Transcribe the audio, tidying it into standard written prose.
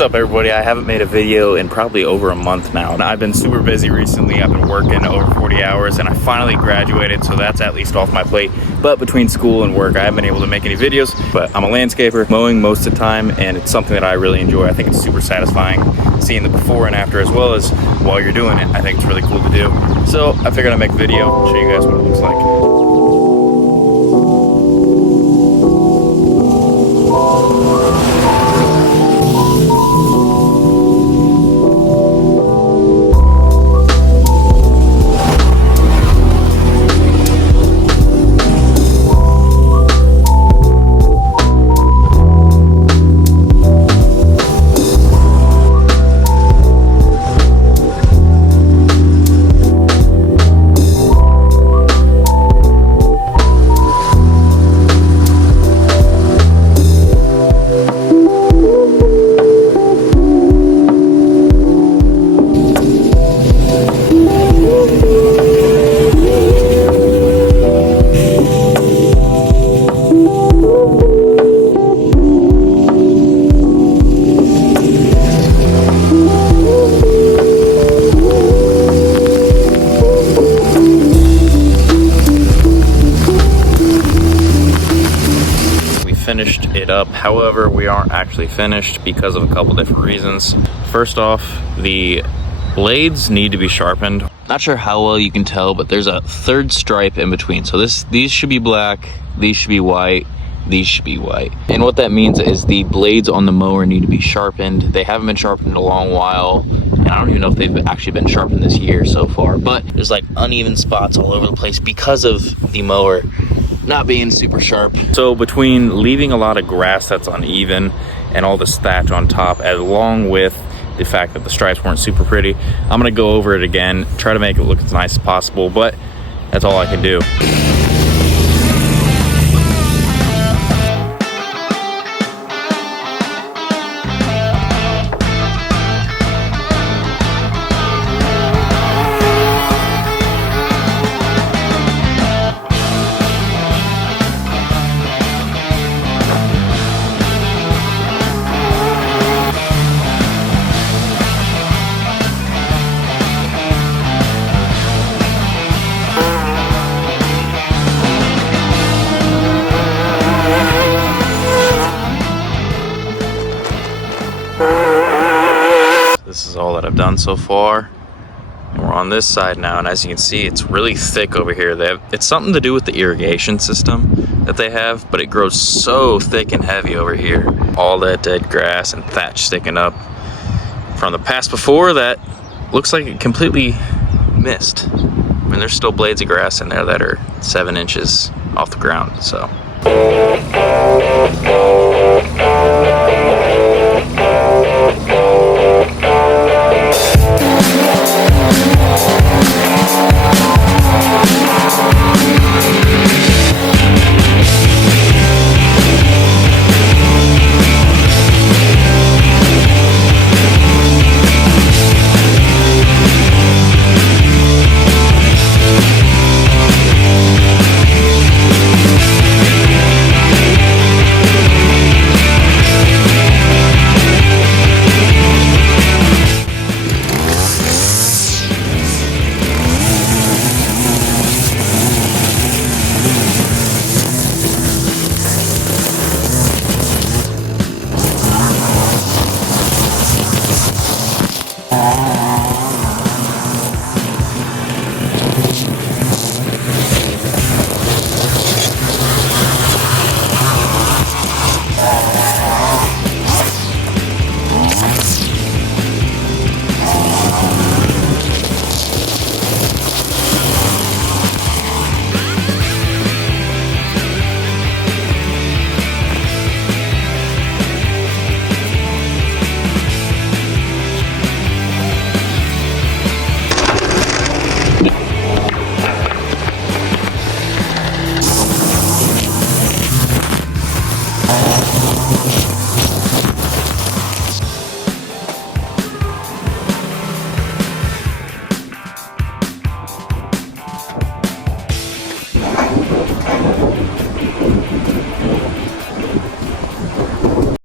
What's up, everybody? I haven't made a video in probably over a month now, and I've been super busy recently. I've been working over 40 hours, and I finally graduated, so that's at least off my plate. But between school and work, I haven't been able to make any videos. But I'm a landscaper, mowing most of the time, and it's something that I really enjoy. I think it's super satisfying seeing the before and after, as well as while you're doing it. I think it's really cool to do. So I figured I'd make a video, show you guys what it looks like. Finished it up. However, we aren't actually finished because of a couple different reasons. First off, the blades need to be sharpened. Not sure how well you can tell, but there's a third stripe in between. So these should be black, these should be white, these should be white. And what that means is the blades on the mower need to be sharpened. They haven't been sharpened in a long while, and I don't even know if they've actually been sharpened this year so far, but there's like uneven spots all over the place because of the mower not being super sharp. So between leaving a lot of grass that's uneven and all this thatch on top, along with the fact that the stripes weren't super pretty, I'm gonna go over it again, try to make it look as nice as possible, but that's all I can do. This is all that I've done so far, and we're on this side now, and as you can see, it's really thick over here. It's something to do with the irrigation system that they have, but it grows so thick and heavy over here. All that dead grass and thatch sticking up from the past before that looks like it completely missed. I mean, there's still blades of grass in there that are 7 inches off the ground, so.